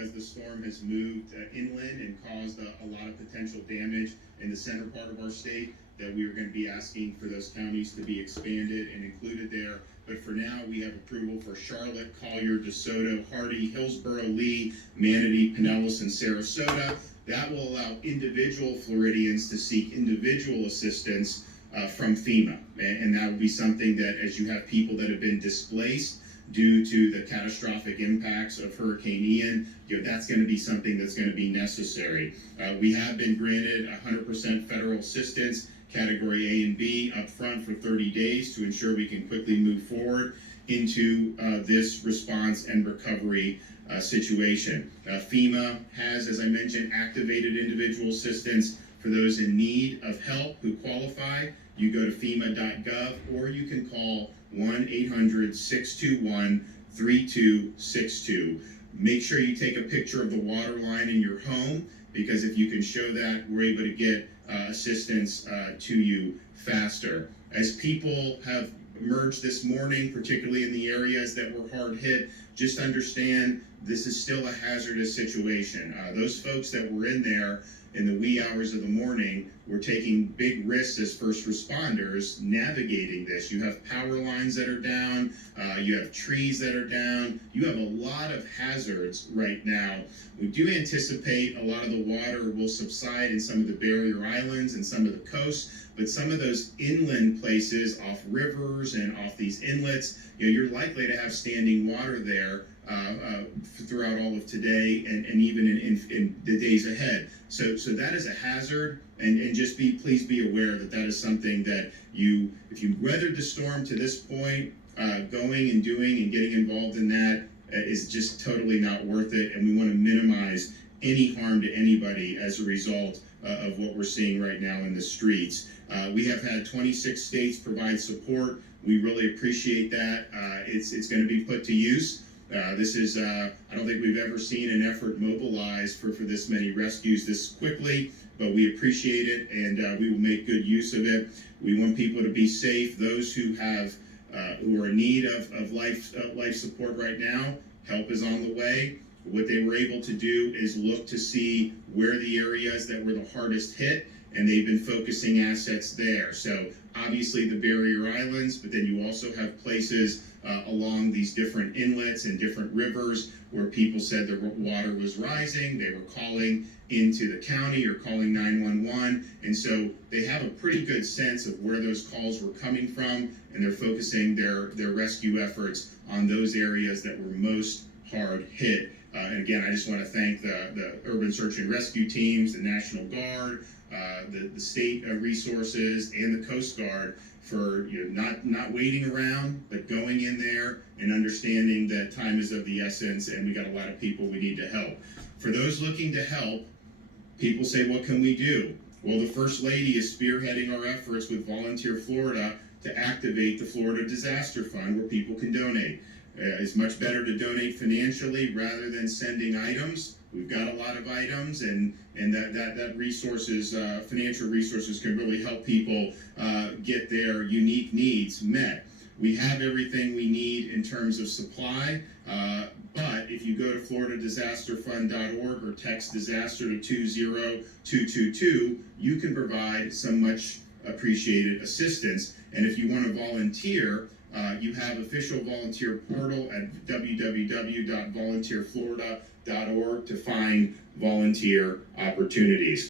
because the storm has moved inland and caused a lot of potential damage in the center part of our state, that we are going to be asking for those counties to be expanded and included there. But for now, we have approval for Charlotte, Collier, DeSoto, Hardy, Hillsborough, Lee, Manatee, Pinellas, and Sarasota. That will allow individual Floridians to seek individual assistance from FEMA. And that will be something that, as you have people that have been displaced due to the catastrophic impacts of Hurricane Ian, that's going to be something that's going to be necessary. We have been granted 100% federal assistance, Category A and B, up front for 30 days to ensure we can quickly move forward into this response and recovery situation. FEMA has, as I mentioned, activated individual assistance for those in need of help who qualify. You go to FEMA.gov, or you can call 1-800-621-3262. Make sure you take a picture of the water line in your home, because if you can show that, we're able to get assistance to you faster. As people have emerged this morning, particularly in the areas that were hard hit, just understand this is still a hazardous situation. Those folks that were in there in the wee hours of the morning were taking big risks as first responders navigating this. You have power lines that are down, you have trees that are down, you have a lot of hazards right now. We do anticipate a lot of the water will subside in some of the barrier islands and some of the coasts, but some of those inland places off rivers and off these inlets, you're likely to have standing water there throughout all of today and even in the days ahead. So that is a hazard, and just please be aware that that is something that if you weathered the storm to this point, going and doing and getting involved in that is just totally not worth it, and we want to minimize any harm to anybody as a result of what we're seeing right now in the streets. We have had 26 states provide support. We really appreciate that. It's going to be put to use. This is, I don't think we've ever seen an effort mobilized for this many rescues this quickly, but we appreciate it, and we will make good use of it. We want people to be safe. Those who are in need of life support right now, help is on the way. What they were able to do is look to see where the areas that were the hardest hit, and they've been focusing assets there. So obviously the barrier islands, but then you also have places along these different inlets and different rivers where people said the water was rising. They were calling into the county or calling 911, and so they have a pretty good sense of where those calls were coming from, and they're focusing their rescue efforts on those areas that were most hard hit. And again, I just want to thank the urban search and rescue teams, the National Guard, the state resources, and the Coast Guard for not waiting around, but going in there and understanding that time is of the essence, and we got a lot of people we need to help. For those looking to help, people say, what can we do? Well, the First Lady is spearheading our efforts with Volunteer Florida to activate the Florida Disaster Fund, where people can donate. It's much better to donate financially rather than sending items. We've got a lot of items, and that resources, financial resources, can really help people get their unique needs met. We have everything we need in terms of supply, but if you go to floridadisasterfund.org or text disaster to 20222, you can provide some much appreciated assistance. And if you want to volunteer, you have official volunteer portal at www.volunteerflorida.org to find volunteer opportunities.